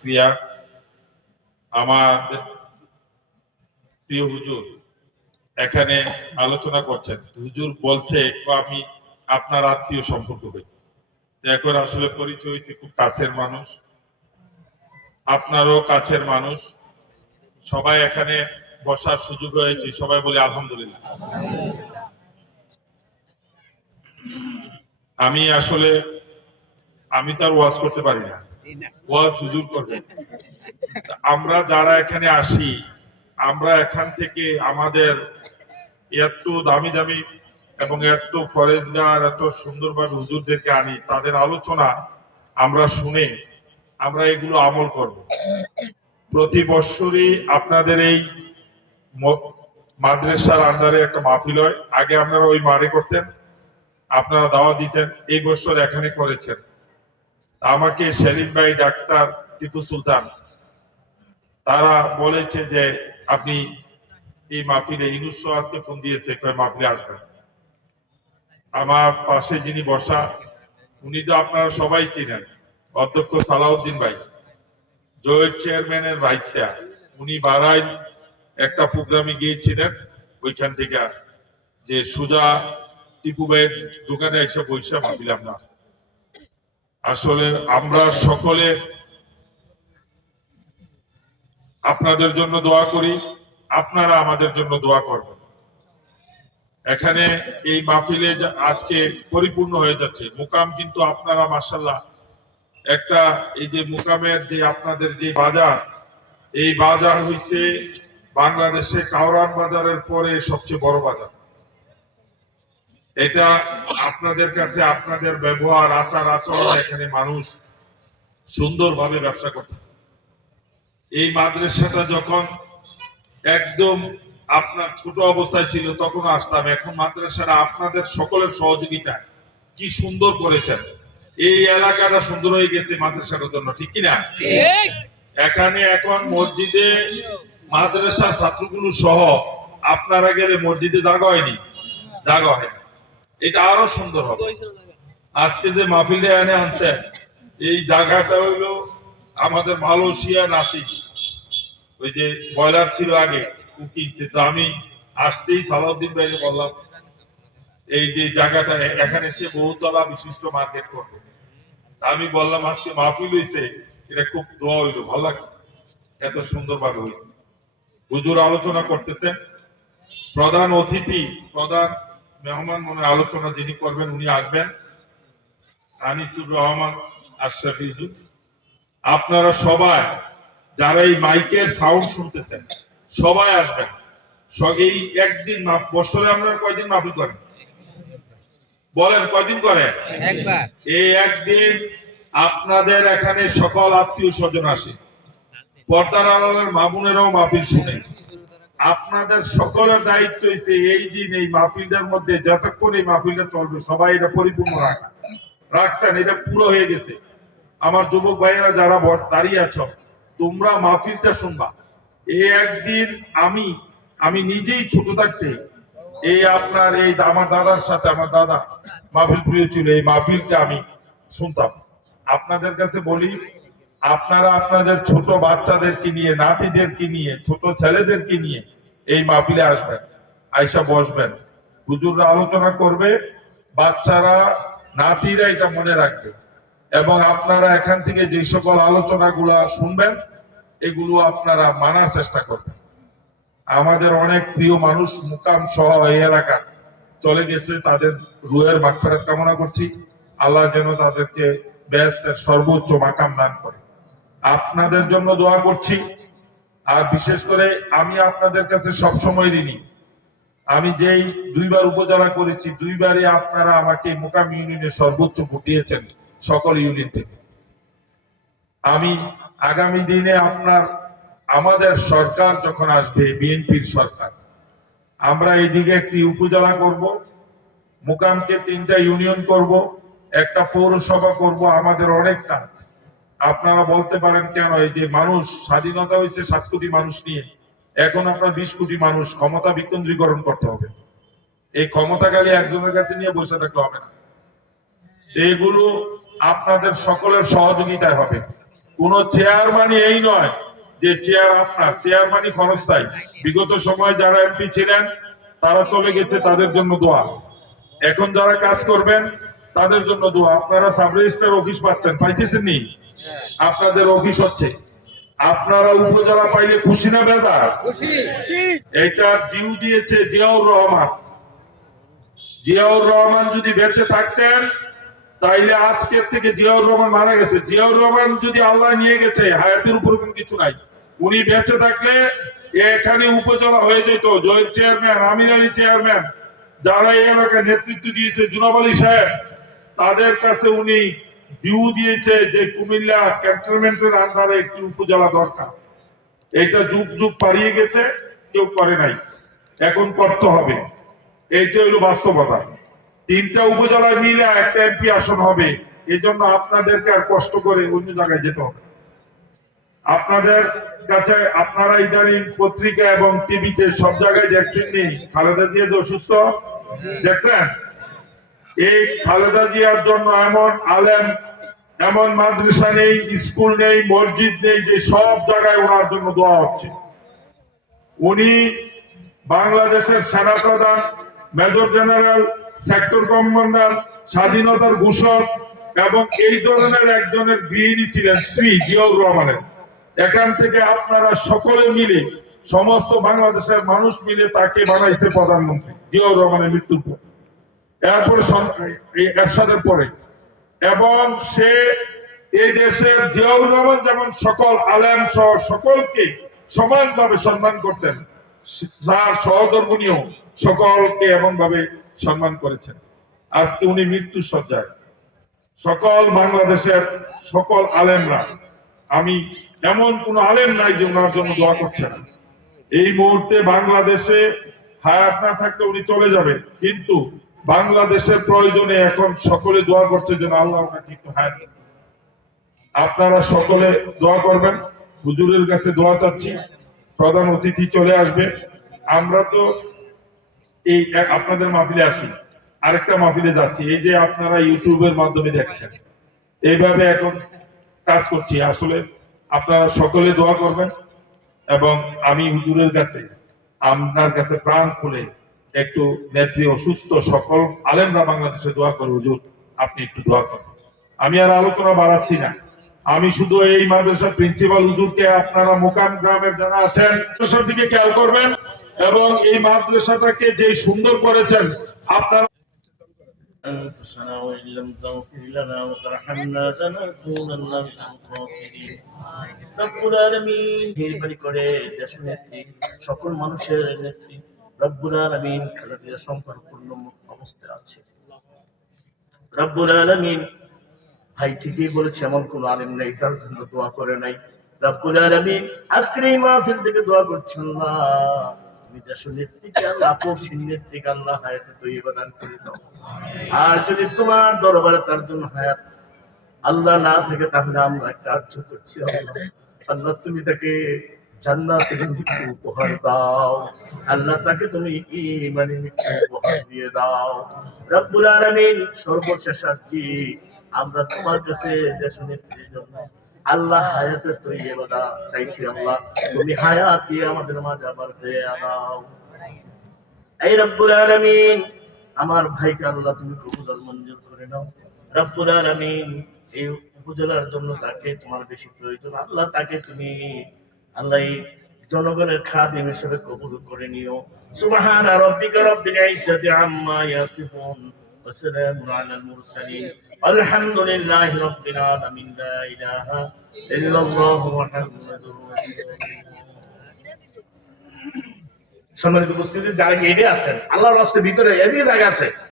ক্রিয়া আমার প্রিয় হুজুর, এখানে আলোচনা করছেন। হুজুর বলছে আমি আপনার আত্মীয় সম্পর্ক হই এখন আসলে পরিচয় হয়েছে খুব কাছের মানুষ। আপনারও কাছের মানুষ। সবাই এখানে বসার সুযোগ হয়েছে সবাই বলে, আলহামদুলিল্লাহ। আমি আসলে, আমি তো আর ওয়াজ করতে পারি না। ওয়াজ হুজুর আমরা যারা এখানে আসি, আমরা এখান থেকে আমাদের এত দামি দামি এবং এত ফরেজগার, এত সুন্দরভাবে হুজুরদেরকে আনি, তাদের আলোচনা আমরা শুনে আমরা এগুলো আমল করব। প্রতি বৎসরই আপনাদের এই মাদ্রাসার আন্ডারে একটা মাহফিল হয়। আগে আপনারা ওই মারে করতেন, আপনারা দাওয়া দিতেন, এই বছর এখানে করেছেন। আমাকে সেলিম ভাই ডাক্তার টিপু সুলতান। তারা বলেছে যে আপনি এই মাহফিলে ইনুস আজকে ফোন দিয়েছে মাহফিলে আসবেন। আমার পাশে যিনি বসা, উনি তো আপনারা সবাই চিনেন, অধ্যক্ষ সালাউদ্দিন ভাই। জয়েন্ট চেয়ারম্যানের ভাইস চেয়ার। উনি বারাই একটা প্রোগ্রামে গিয়েছিলেন, ওইখান থেকে যে সুজা টিপু ভাইয়ের দোকানে এসে মাহফিলে আমরা আসছি। আসলে আমরা সকলে আপনাদের জন্য দোয়া করি, আপনারা আমাদের জন্য দোয়া করবেন। এখানে এই মাহফিলে আজকে পরিপূর্ণ হয়ে যাচ্ছে। মুকাম কিন্তু আপনারা মাসাল্লাহ একটা এই যে মুকামের যে আপনাদের যে বাজার, এই বাজার হইছে বাংলাদেশে কাউরান বাজারের পরে সবচেয়ে বড় বাজার। এটা আপনাদের কাছে আপনাদের ব্যবহার আচার আচরণ এখানে মানুষ সুন্দরভাবে ব্যবসা করতেছে। এই মাদ্রাসাটা যখন একদম আপনার ছোট অবস্থায় ছিল তখন আসতাম। এখন মাদ্রাসাটা আপনাদের সকলের সহযোগিতায় কি সুন্দর করেছেন। এই এলাকাটা সুন্দর হয়ে গেছে মাদ্রাসাটার জন্য ঠিক কিনা? এখানে এখন মসজিদে মাদ্রাসার ছাত্রগুলো সহ আপনারা গেলে মসজিদে জাগা হয়নি? জাগা হয় এটা আরও সুন্দর হবে। আজকে যে মাহফিলটা এনে আনছে, এই জায়গাটা হইল আমাদের মালয়েশিয়া নাসিক। ওই যে বয়লার ছিল আগে, ও তো আমি আসতেই সালাউদ্দিন ভাইকে বললাম, এই যে জায়গাটা, এখানে সে বহুতলা বিশিষ্ট মার্কেট করবে। আমি বললাম, আজকে মাহফিল হইছে, এটা খুব দোয়া হইল, ভালো লাগছে। এত সুন্দরভাবে হয়েছে হুজুর আলোচনা করতেছেন। প্রধান অতিথি, প্রধান মেহমান মনে আলোচনা যিনি করবেন উনি আসবেন। আনিসুর রহমান আশরাফি হুজুর আপনারা সবাই যারা এই মাইকের সাউন্ড শুনতেছেন সবাই আসবেন। এই একদিন মাপ বছরে আপনারা কয়দিন মাহফিল করেন? বলেন কয়দিন করেন একবার। এই একদিন আপনাদের এখানে সকল আত্মীয় স্বজন আসে। পর্দার আড়ালের মামুনেরাও মাহফিল শুনে। আপনাদের সকলের দায়িত্ব হয়েছে এই দিন এই মাহফিলটার মধ্যে যতক্ষণ এই মাহফিলটা চলবে, সবাই এটা পরিপূর্ণ রাখা। রাখছেন, এটা পুরো হয়ে গেছে। আমার যুবক ভাইয়েরা যারা দাঁড়িয়ে আছো, তোমরা মাহফিলটা শুনবা। এই একদিন আমি আমি নিজেই ছোট থাকতে, এই আপনার এই আমার দাদার সাথে, আমার দাদা মাহফিল প্রিয় ছিল, এই মাহফিলটা আমি শুনতাম। আপনাদের কাছে বলি আপনারা আপনাদের ছোট বাচ্চাদেরকে নিয়ে, নাতিদেরকে নিয়ে, ছোট ছেলেদেরকে নিয়ে এই মাহফিলে আসবেন, আইসা বসবেন। হুজুররা আলোচনা করবে, বাচ্চারা, নাতিরা এটা মনে রাখবে। এবং আপনারা এখান থেকে যে সকল আলোচনাগুলো শুনবেন, এগুলো আপনারা মানার চেষ্টা করবেন। আমাদের অনেক প্রিয় মানুষ মুকাম সহ এই এলাকা চলে গেছে, তাদের রুহের মাগফিরাত কামনা করছি। আল্লাহ যেন তাদেরকে ব্যস্তের সর্বোচ্চ মাকাম দান করে। আপনাদের জন্য দোয়া করছি। আর বিশেষ করে আমি আপনাদের কাছে সব সময় ঋণী। আমি যেই দুইবার উপজেলা করেছি, দুইবারই আপনারা আমাকে মোকাম ইউনিয়নে সর্বোচ্চ ভোট দিয়েছেন সকল ইউনিয়ন থেকে। আমি আগামী দিনে আপনার, আমাদের সরকার যখন আসবে, বিএনপির সরকার, আমরা এইদিকে একটি উপজেলা করব, মুকামকে তিনটা ইউনিয়ন করব, একটা পৌরসভা করব, আমাদের অনেক কাজ। আপনারা বলতে পারেন কেন এই যে মানুষ স্বাধীনতা হয়েছে সাত কোটি মানুষ নিয়ে, এখন আপনার বিশ কোটি মানুষ ক্ষমতা বিকেন্দ্রীকরণ করতে হবে। এই ক্ষমতা খালি একজনের কাছে নিয়ে বসে থাকলে হবে না। এগুলো আপনাদের সকলের সহযোগিতায় হবে। কোন চেয়ারম্যানই এই নয় যে চেয়ার আপনার, চেয়ারম্যানই ক্ষণস্থায়ী। বিগত সময় যারা এমপি ছিলেন, তারা চলে গেছে তাদের জন্য দোয়া। এখন যারা কাজ করবেন, তাদের জন্য দোয়া। আপনারা সাব রেজিস্ট্রার অফিস পাচ্ছেন, পাইতেছেন নি? আপনাদের অফিস হচ্ছে। আপনারা উপজেলা পাইলে খুশি না বেজার? এটা ডিউ দিয়েছে জিয়াউর রহমান। জিয়াউর রহমান যদি বেঁচে থাকতেন তাইলে আজকের থেকে জিয়াউর রহমান মারা গেছে। জিয়াউর রহমান যদি আল্লাহ নিয়ে গেছে হায়াতের উপর কোনো কিছু নাই। উনি বেঁচে থাকলে এখানে উপজেলা হয়ে যেত। Joint chairman Amir Ali chairman যারা এই এলাকায় নেতৃত্ব দিয়েছে জুনাব আলী সাহেব তাদের কাছে উনি ডিউ দিয়েছে যে কুমিল্লা ক্যান্টনমেন্টের আন্ডারে একটি উপজেলা দরকার। এটা যুগ যুগ পারিয়ে গেছে, কেউ করে নাই। এখন করতে হবে। এইটা হলো বাস্তবতা। তিনটা উপজেলায় মিলে একটা এমপি আসন হবে, এজন্য জন্য আপনাদেরকে আর কষ্ট করে অন্য জায়গায় যেতে হবে। আপনাদের কাছে আপনারা ইদানিং পত্রিকা এবং টিভিতে সব জায়গায় দেখছেন নি? খালেদা জিয়া যে অসুস্থ? দেখছেন? এই খালেদা জিয়ার জন্য এমন আলেম, এমন মাদ্রাসা নেই, স্কুল নেই, মসজিদ নেই, যে সব জায়গায় ওনার জন্য দোয়া হচ্ছে। উনি বাংলাদেশের সেনা প্রধান মেজর জেনারেল, সেক্টর কমান্ডার, স্বাধীনতার ঘোষক এবং এই ধরনের একজনের গৃহিণী ছিলেন স্ত্রী জিয়াউর রহমানের। এখান থেকে আপনারা সকলে মিলে, সমস্ত বাংলাদেশের মানুষ মিলে তাকে বানাইছে প্রধানমন্ত্রী জিয়াউর রহমানের মৃত্যুর পর। এরপরে এরশাদের পরে। এবং সে এই দেশের জিয়াউর রহমান যেমন সকল আলেম সহ সকলকে সমানভাবে সম্মান করতেন, তার সহধর্মনীয় সকলকে এমন ভাবে সম্মান করেছেন। আজকে উনি মৃত্যু সজ্জায় সকল বাংলাদেশের সকল আলেমরা, আমি এমন কোন আলেম নাই যে ওনার জন্য দোয়া করছে না। এই মুহূর্তে বাংলাদেশে হায়াত না থাকলে উনি চলে যাবেন। কিন্তু বাংলাদেশের প্রয়োজনে এখন সকলে দোয়া করছে যেন আল্লাহ ওনাকে একটু হায়াত আপনারা সকলে দোয়া করবেন। হুজুরের কাছে দোয়া চাচ্ছি। প্রধান অতিথি চলে আসবে। আমরা তো এই আপনাদের মাহফিলে আসি। আরেকটা মাহফিলে যাচ্ছি। এই যে আপনারা ইউটিউবের মাধ্যমে দেখছেন। এইভাবে এখন কাজ করছি। আসলে আপনারা সকলে দোয়া করবেন। এবং আমি হুজুরের কাছে আপনার কাছে প্রাণ খুলে একটু নেত্রী অসুস্থ সকল আলেমরা বাংলাদেশে দোয়া করে, হুজুর, আপনি একটু দোয়া করেন। আমি আর আলোচনা বাড়াচ্ছি না। আমি শুধু এই মাদ্রাসার প্রিন্সিপাল হুজুরকে আপনারা মোকাম গ্রামের যারা আছেন দিকে খেয়াল করবেন এবং এই মাদ্রাসাটাকে যে সুন্দর করেছেন, আপনারা أنفسنا وإن لم تغفر لنا وترحمنا لنكونن من الخاسرين রব্বুল আলামিন মেহেরবানি করে দেশ নেত্রী সকল মানুষের নেত্রী রব্বুল আলামিন খালেদা সম্পর্কপূর্ণ অবস্থায় আছে রব্বুল আলামিন ভাই ঠিকই বলেছে এমন কোন আলেম নাই যার জন্য দোয়া করে নাই রব্বুল আলামিন আজকের এই মাহফিল থেকে দোয়া করছেন না আর যদি তোমার দরবারে তার জন্য হায়াত আল্লাহ না থাকে, তাহলে আমরা একটা আর্য করছি। আল্লাহ, তুমি তাকে উপহার দাও। আল্লাহ, তাকে তুমি ইমানি উপহার দিয়ে দাও। রব্বুল আলামিন সর্বশেষ আজকে আমরা তোমার কাছে দেশ নেত্রীর জন্য আল্লাহ হায়াতের তৈরি বাদা চাইছি আল্লাহ, তুমি হায়াত দিয়ে আমাদের মাঝে আবার ফিরে দাও এই রব্বুল আলামিন, আমার ভাইকে আল্লাহ তুমি কবুল মঞ্জুর করে নাও। রব্বুল আলামিন, এই উপজেলার জন্য তাকে তোমার বেশি প্রয়োজন। আল্লাহ তাকে তুমি আল্লাহ জনগণের খাদিম হিসেবে কবুল করে নিও। সুবহান রাব্বিকা রব্বিল ইজ্জাতি আম্মা ইয়াসিফুন। ওয়া সালামুন আলাল মুরসালিন আলহামদুলিল্লাহি রাব্বিল আলামিন লা ইলাহা ইল্লাল্লাহু মুহাম্মাদুর রাসূলুল্লাহ সম্মানিত উপস্থিতি, যারা গেটে আছেন, আল্লাহর রাস্তার ভিতরে এদিকে জায়গা আছে।